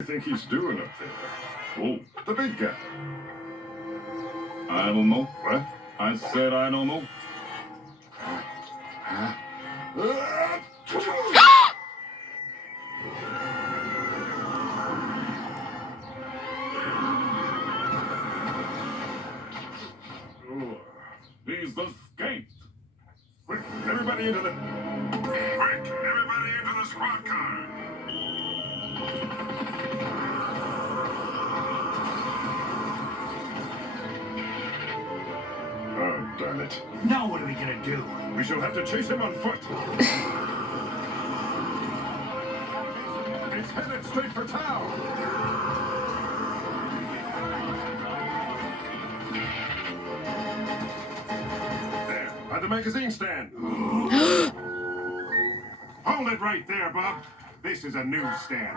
you think he's doing up there? Oh, the big guy. I don't know. What? I said I don't know. He's escaped. Quick, everybody into the... Quick, everybody into the squad car. Oh, darn it. Now what are we gonna do? We shall have to chase him on foot. It's headed straight for town. There, by the magazine stand. Hold it right there, Bob. This is a newsstand.